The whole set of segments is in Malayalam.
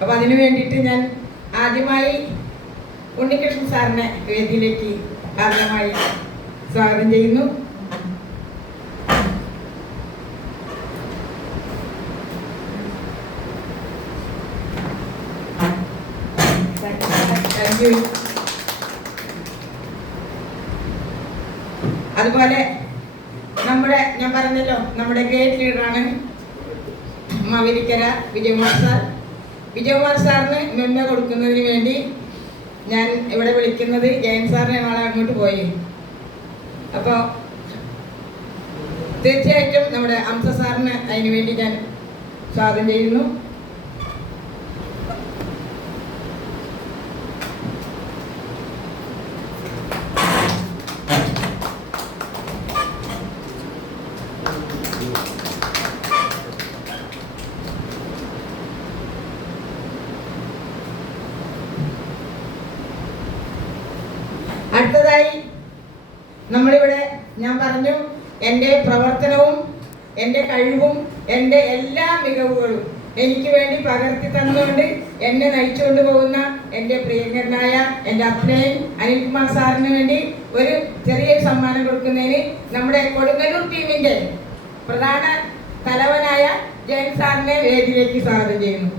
അപ്പോൾ അതിനു വേണ്ടിയിട്ട് ഞാൻ ആദ്യമായി ഉണ്ണികൃഷ്ണൻ സാറിനെ വേദിയിലേക്ക് ആദ്യമായി സ്വാഗതം ചെയ്യുന്നു. അതുപോലെ ഞാൻ പറഞ്ഞല്ലോ നമ്മുടെ ഗ്രേറ്റ് ലീഡറാണ് മാവേലിക്കര വിജയകുമാർ സാർ. വിജയകുമാർ സാറിന് മെമ്മ കൊടുക്കുന്നതിന് വേണ്ടി ഞാൻ ഇവിടെ വിളിക്കുന്നത് ജയൻ സാറിനെ നാളെ അങ്ങോട്ട് പോയി. അപ്പോൾ തീർച്ചയായിട്ടും നമ്മുടെ അംസ സാറിന് അതിന് വേണ്ടി ഞാൻ സ്വാഗതം ചെയ്യുന്നു. അടുത്തതായി നമ്മളിവിടെ ഞാൻ പറഞ്ഞു എൻ്റെ പ്രവർത്തനവും എൻ്റെ കഴിവും എൻ്റെ എല്ലാ മികവുകളും എനിക്ക് വേണ്ടി പകർത്തി തന്നുകൊണ്ട് എന്നെ നയിച്ചുകൊണ്ട് പോകുന്ന എൻ്റെ പ്രിയങ്കരനായ എൻ്റെ അപ്ലയൻ അനിൽകുമാർ സാറിന് വേണ്ടി ഒരു ചെറിയ സമ്മാനം കൊടുക്കുന്നതിന് നമ്മുടെ കൊടുങ്ങല്ലൂർ ടീമിൻ്റെ പ്രധാന തലവനായ ജയൻ സാറിനെ വേദിയിലേക്ക് സ്വാഗതം ചെയ്യുന്നു.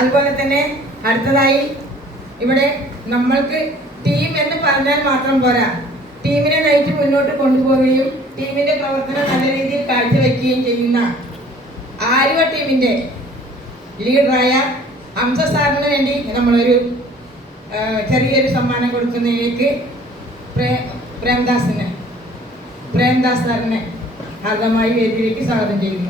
അതുപോലെ തന്നെ അടുത്തതായി ഇവിടെ നമ്മൾക്ക് ടീം എന്ന് പറഞ്ഞാൽ മാത്രം പോരാ, ടീമിനെ നയിച്ച് മുന്നോട്ട് കൊണ്ടുപോവുകയും ടീമിന്റെ പ്രവർത്തനം നല്ല രീതിയിൽ കാഴ്ചവെക്കുകയും ചെയ്യുന്ന ആലുവ ടീമിന്റെ ലീഡറായ അംസ സാറിന് വേണ്ടി നമ്മളൊരു ചെറിയൊരു സമ്മാനം കൊടുക്കുന്നതിലേക്ക് പ്രേംദാസ് സാറിനെ ആദ്യമായി വേദിയിലേക്ക് സ്വാഗതം ചെയ്യുന്നു.